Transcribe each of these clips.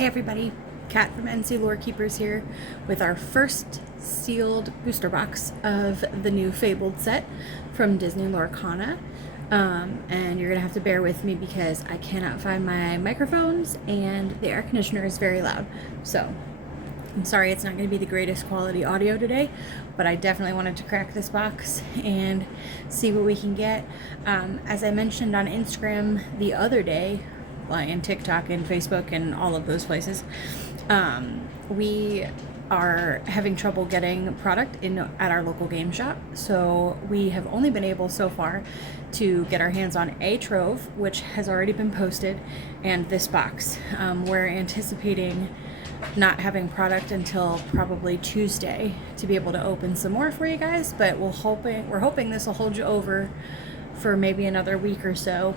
Hey everybody, Kat from NC Lore Keepers here with our first sealed booster box of the new Fabled set from Disney Lorcana. And you're gonna have to bear with me because I cannot find my microphones and the air conditioner is very loud. So I'm sorry it's not going to be the greatest quality audio today, but I definitely wanted to crack this box and see what we can get. As I mentioned on Instagram the other day, and TikTok and Facebook and all of those places, we are having trouble getting product in at our local game shop. So we have only been able so far to get our hands on a trove, which has already been posted, and this box. We're anticipating not having product until probably Tuesday to be able to open some more for you guys, but we're hoping this will hold you over for maybe another week or so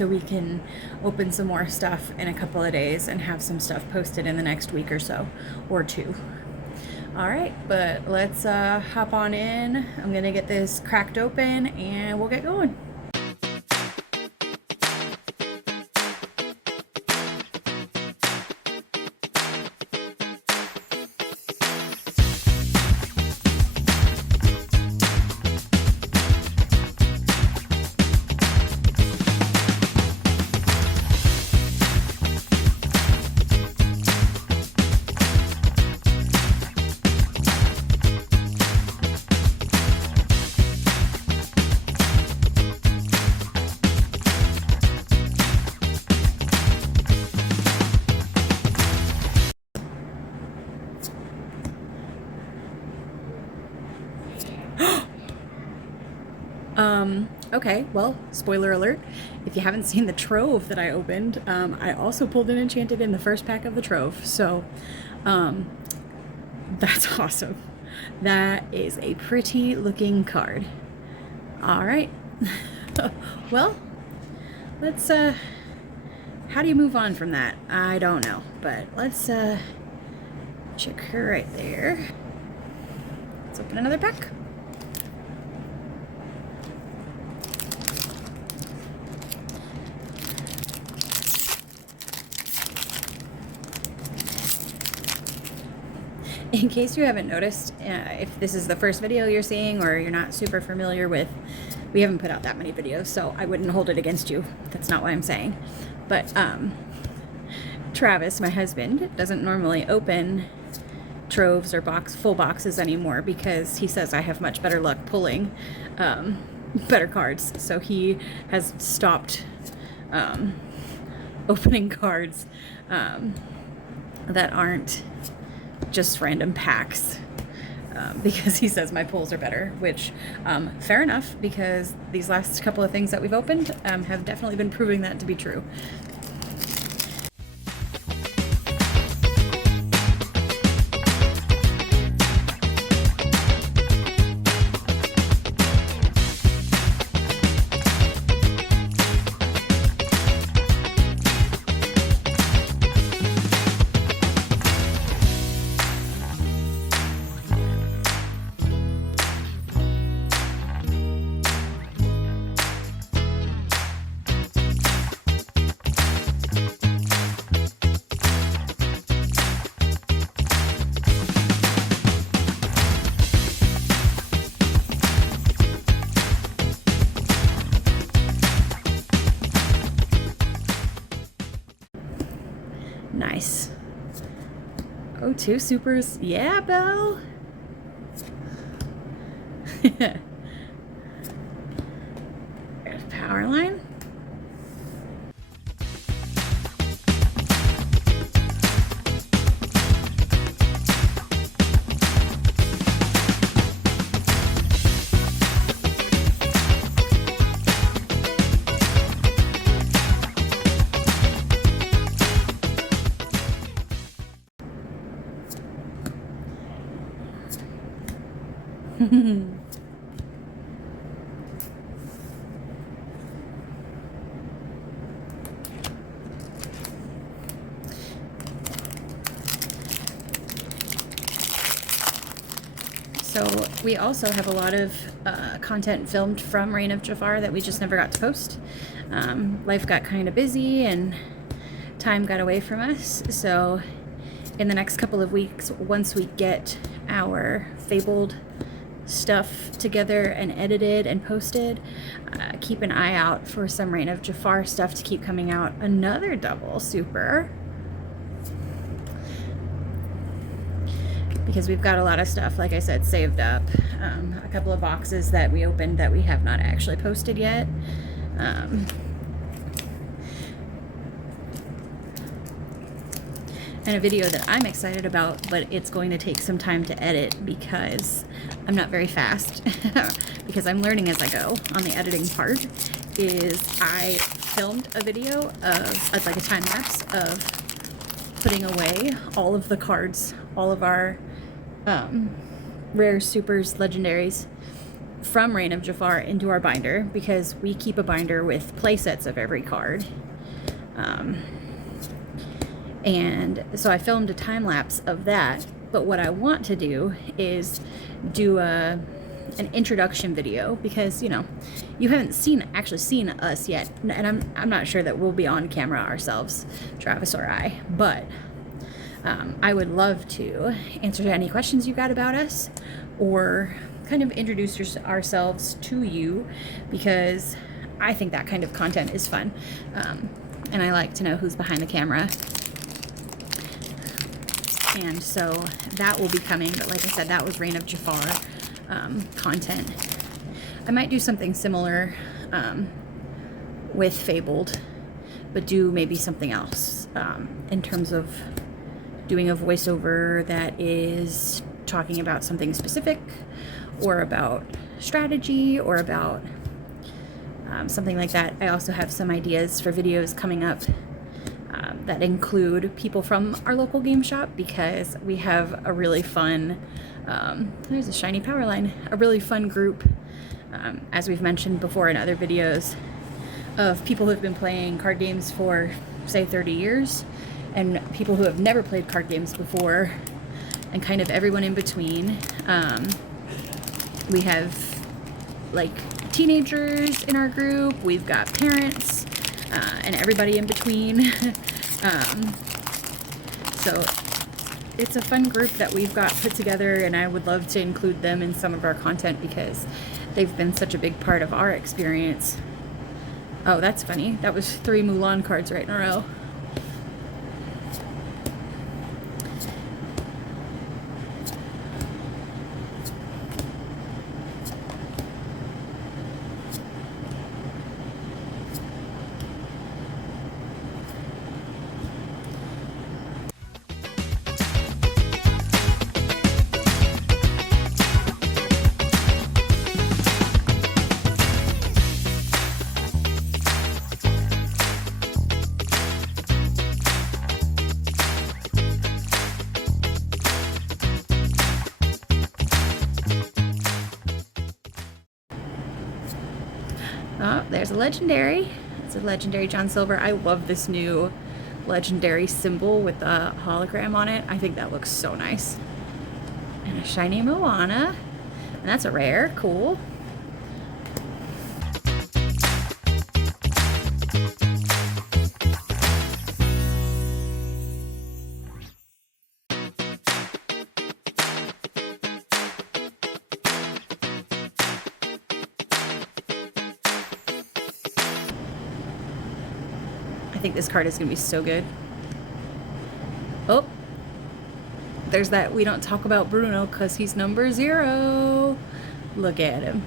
we can open some more stuff in a couple of days and have some stuff posted in the next week or so, or two. All right, but let's hop on in. I'm gonna get this cracked open and we'll get going. Okay, well, spoiler alert, if you haven't seen the trove that I opened, I also pulled an Enchanted in the first pack of the trove, so that's awesome. That is a pretty looking card. All right, well, let's, how do you move on from that? I don't know, but let's check her right there. Let's open another pack. In case you haven't noticed, if this is the first video you're seeing or you're not super familiar with, we haven't put out that many videos, so I wouldn't hold it against you. That's not what I'm saying. But Travis, my husband, doesn't normally open troves or full boxes anymore because he says I have much better luck pulling better cards. So he has stopped opening cards that aren't just random packs because he says my pulls are better, which fair enough, because these last couple of things that we've opened have definitely been proving that to be true. Nice. Oh, two supers. Yeah, Belle. There's power line. So we also have a lot of content filmed from Reign of Jafar that we just never got to post. Life got kind of busy and time got away from us. So in the next couple of weeks, once we get our Fabled stuff together and edited and posted, keep an eye out for some Reign of Jafar stuff to keep coming out. Another double super, because we've got a lot of stuff, like I said, saved up. A couple of boxes that we opened that we have not actually posted yet. And a video that I'm excited about, but it's going to take some time to edit because I'm not very fast because I'm learning as I go on the editing part, is I filmed a video of like a time lapse of putting away all of the cards, all of our rare supers, legendaries from Reign of Jafar into our binder, because we keep a binder with play sets of every card. And so I filmed a time lapse of that, but what I want to do is do an introduction video, because you know, you haven't actually seen us yet, and I'm not sure that we'll be on camera ourselves, Travis or I, but I would love to answer any questions you got about us, or kind of introduce ourselves to you, because I think that kind of content is fun, and I like to know who's behind the camera. And so that will be coming, but like I said, that was Reign of Jafar content. I might do something similar with Fabled, but do maybe something else in terms of doing a voiceover that is talking about something specific, or about strategy, or about something like that. I also have some ideas for videos coming up that include people from our local game shop, because we have a really fun, there's a shiny power line, a really fun group, as we've mentioned before in other videos, of people who have been playing card games for, say, 30 years, and people who have never played card games before, and kind of everyone in between. We have like teenagers in our group, we've got parents, and everybody in between. So it's a fun group that we've got put together, and I would love to include them in some of our content because they've been such a big part of our experience. Oh, that's funny. That was 3 Mulan cards right in a row. Oh, there's a legendary. It's a legendary John Silver. I love this new legendary symbol with the hologram on it. I think that looks so nice. And a shiny Moana. And that's a rare. Cool. I think this card is going to be so good. Oh, there's that. We don't talk about Bruno because he's number 0. Look at him.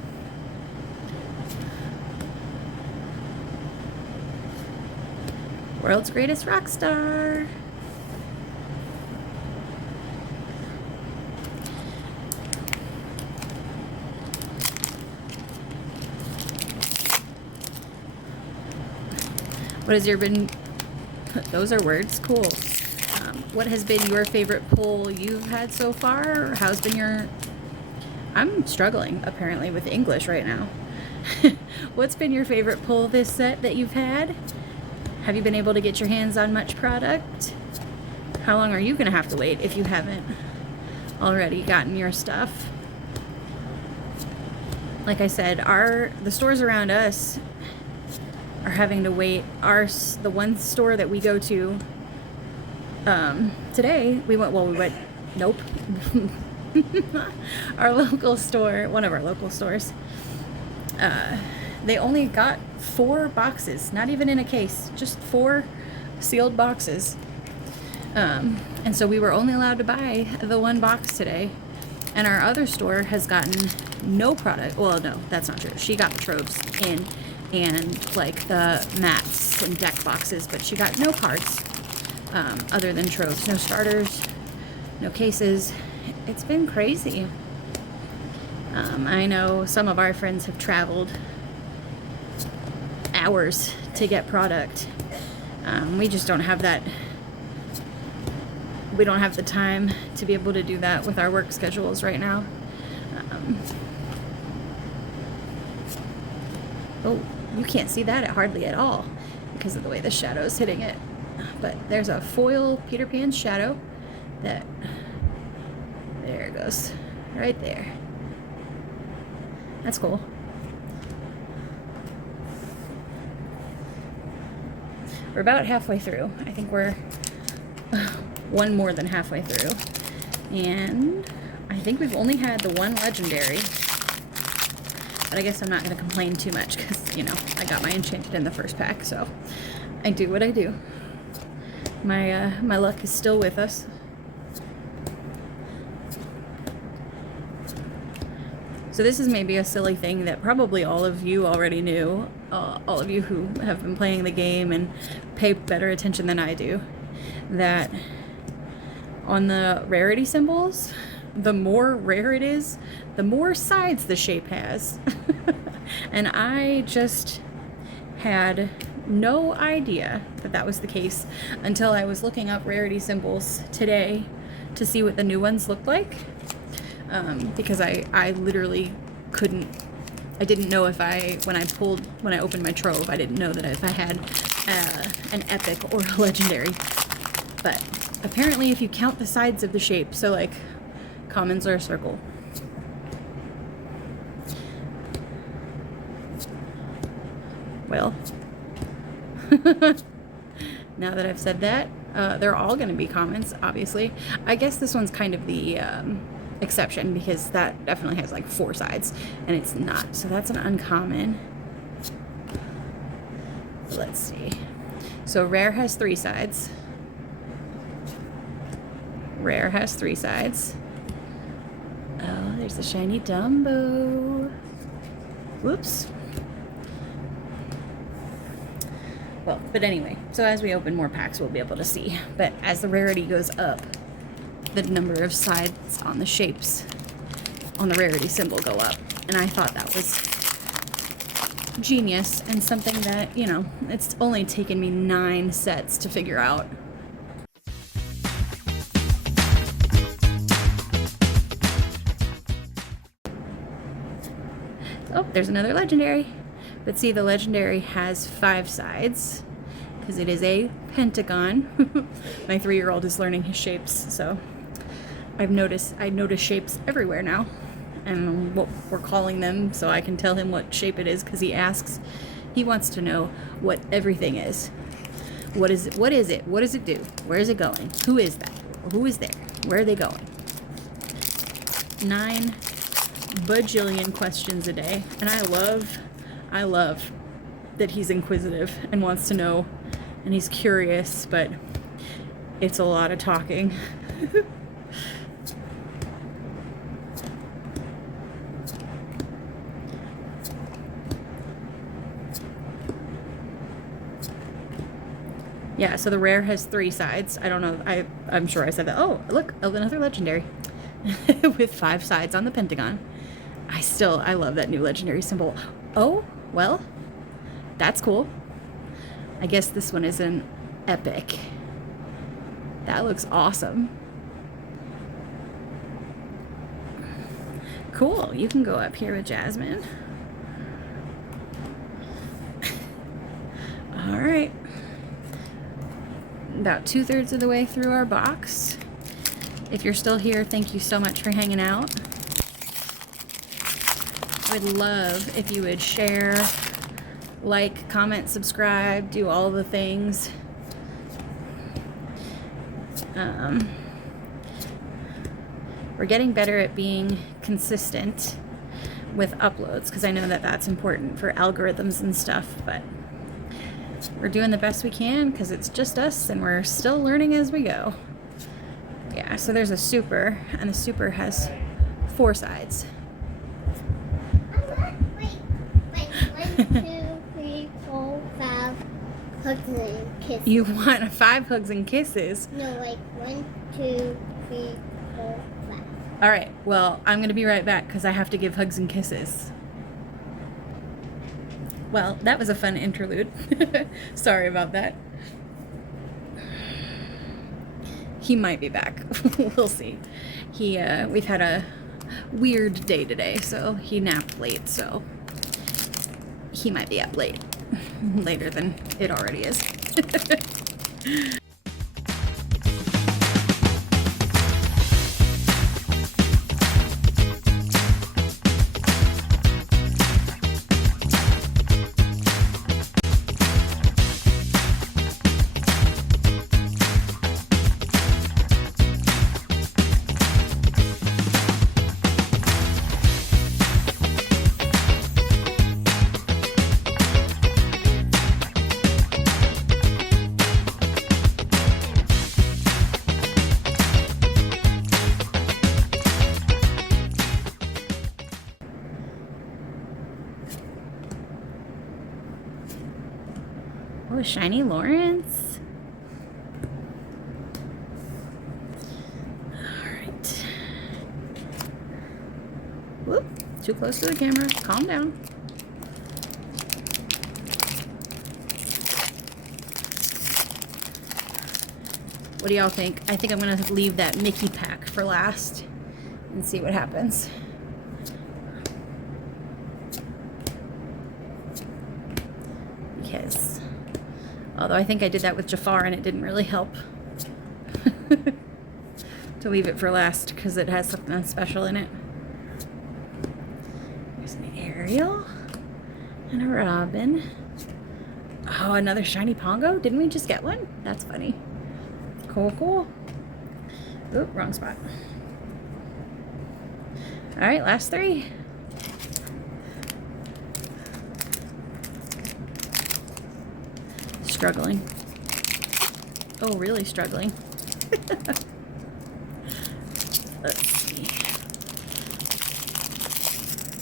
World's greatest rock star. What has your been, those are words, cool. What has been your favorite pull you've had so far? How's been your, I'm struggling apparently with English right now. What's been your favorite pull this set that you've had? Have you been able to get your hands on much product? How long are you gonna have to wait if you haven't already gotten your stuff? Like I said, the stores around us are having to wait. The one store that we go to today, nope. Our local store, one of our local stores, they only got 4 boxes, not even in a case, just 4 sealed boxes. And so we were only allowed to buy the 1 box today. And our other store has gotten no product. Well, no, that's not true. She got the tropes in and like the mats and deck boxes, but she got no cards other than tropes. No starters, no cases. It's been crazy. I know some of our friends have traveled hours to get product. We just don't have that. We don't have the time to be able to do that with our work schedules right now. Oh, you can't see that hardly at all because of the way the shadow's hitting it. But there's a foil Peter Pan shadow that, there it goes, right there. That's cool. We're about halfway through. I think we're one more than halfway through. And I think we've only had the 1 legendary. But I guess I'm not going to complain too much because, you know, I got my enchanted in the first pack, so I do what I do. My luck is still with us. So this is maybe a silly thing that probably all of you already knew, all of you who have been playing the game and pay better attention than I do, that on the rarity symbols, the more rare it is, the more sides the shape has. And I just had no idea that that was the case until I was looking up rarity symbols today to see what the new ones looked like. Because I literally I didn't know if when I opened my trove, I didn't know that if I had an epic or a legendary. But apparently if you count the sides of the shape, so like commons are a circle. Well, now that I've said that, they're all going to be commons, obviously. I guess this one's kind of the exception because that definitely has like 4 sides and it's not. So that's an uncommon. Let's see. So rare has 3 sides. Rare has 3 sides. Oh, there's the shiny Dumbo. Whoops. Well, but anyway, so as we open more packs, we'll be able to see. But as the rarity goes up, the number of sides on the shapes on the rarity symbol go up. And I thought that was genius and something that, you know, it's only taken me 9 sets to figure out. Oh, there's another legendary. But see, the legendary has 5 sides because it is a pentagon. My 3-year-old is learning his shapes, so I notice shapes everywhere now, and what we're calling them, so I can tell him what shape it is because he wants to know what everything is. What is it? What is it? What does it do? Where is it going? Who is that? Who is there? Where are they going? 9 bajillion questions a day, and I love that he's inquisitive and wants to know, and he's curious, but it's a lot of talking. Yeah, so the rare has 3 sides. I don't know. I'm sure I said that. Oh, look, another legendary with 5 sides on the pentagon. I love that new legendary symbol. Oh, well, that's cool. I guess this one is an epic. That looks awesome. Cool. You can go up here with Jasmine. All right. About 2/3 of the way through our box. If you're still here, thank you so much for hanging out. I would love if you would share, like, comment, subscribe, do all the things. We're getting better at being consistent with uploads, because I know that that's important for algorithms and stuff, but we're doing the best we can because it's just us and we're still learning as we go. Yeah, so there's a super, and the super has 4 sides. Wait, 1, 2, 3, 4, 5 hugs and kisses. You want 5 hugs and kisses? No, like 1, 2, 3, 4, 5. All right, well, I'm going to be right back because I have to give hugs and kisses. Well, that was a fun interlude. Sorry about that. He might be back. We'll see. We've had a weird day today, so he napped late, so he might be up late. Later than it already is. Oh, shiny Lawrence. Alright. Whoop, too close to the camera. Calm down. What do y'all think? I think I'm going to leave that Mickey pack for last and see what happens. Because, although I think I did that with Jafar and it didn't really help. To leave it for last because it has something special in it. There's an Ariel and a Robin. Oh, another shiny Pongo? Didn't we just get one? That's funny. Cool, cool. Oop, wrong spot. Alright, last 3. Struggling. Oh, really struggling. Let's see.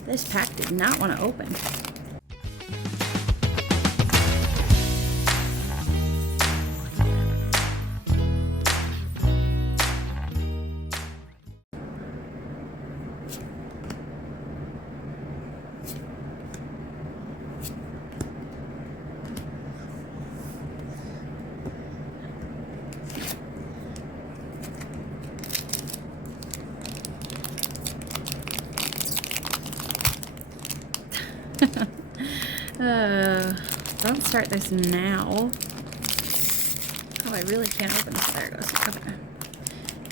This pack did not want to open. Don't start this now. Oh, I really can't open this. There it goes. Okay.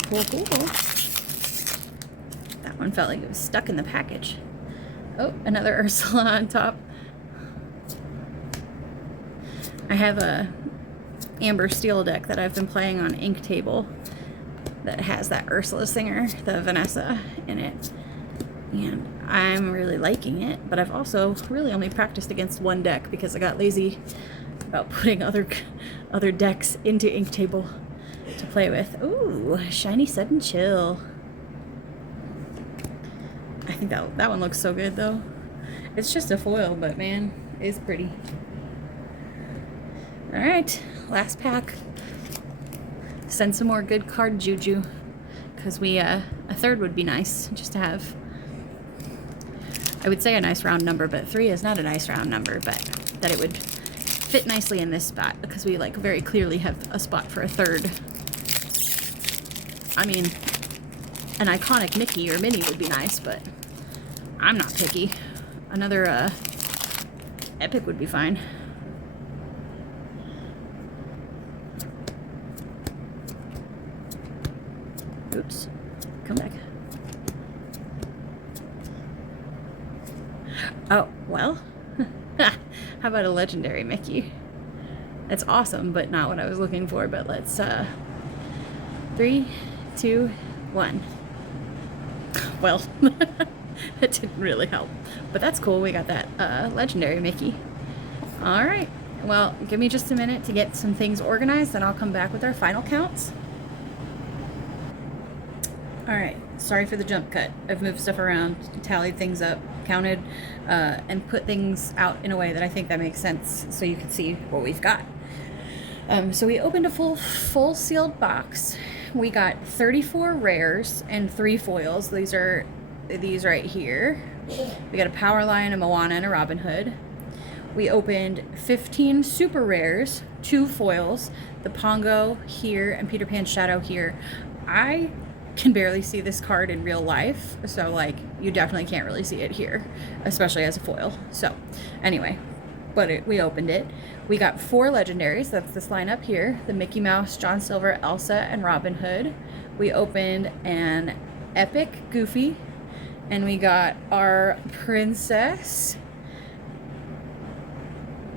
Cool, cool, cool. That one felt like it was stuck in the package. Oh, another Ursula on top. I have a Amber Steel deck that I've been playing on Ink Table that has that Ursula Singer, the Vanessa, in it. And I'm really liking it, but I've also really only practiced against one deck because I got lazy about putting other decks into Ink Table to play with. Ooh, shiny Sudden Chill. I think that one looks so good though. It's just a foil, but man, it's pretty. Alright, last pack. Send some more good card juju, because a third would be nice just to have. I would say a nice round number, but 3 is not a nice round number, but that it would fit nicely in this spot because we like very clearly have a spot for a third. I mean, an iconic Mickey or Minnie would be nice, but I'm not picky. Another epic would be fine. Oops. Come back. Oh, well. How about a legendary Mickey? That's awesome, but not what I was looking for. But let's 3, 2, 1. Well, it didn't really help, but that's cool. We got that legendary Mickey. All right, well, give me just a minute to get some things organized, and I'll come back with our final counts. All right, sorry for the jump cut. I've moved stuff around, tallied things up, counted, and put things out in a way that I think that makes sense so you can see what we've got. So we opened a full sealed box. We got 34 rares and 3 foils. These are these right here. We got a Power Lion, a Moana, and a Robin Hood. We opened 15 super rares, 2 foils, the Pongo here and Peter Pan Shadow here. I can barely see this card in real life, so like you definitely can't really see it here, especially as a foil. So anyway, but we opened it. We got 4 legendaries. That's this line up here: the Mickey Mouse, John Silver, Elsa, and Robin Hood. We opened an epic Goofy, and we got our princess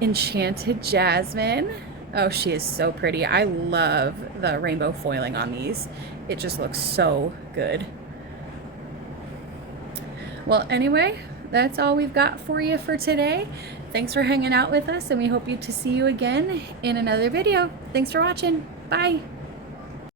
Enchanted Jasmine. Oh, she is so pretty. I love the rainbow foiling on these. It just looks so good. Well, anyway, that's all we've got for you for today. Thanks for hanging out with us, and we hope to see you again in another video. Thanks for watching. Bye.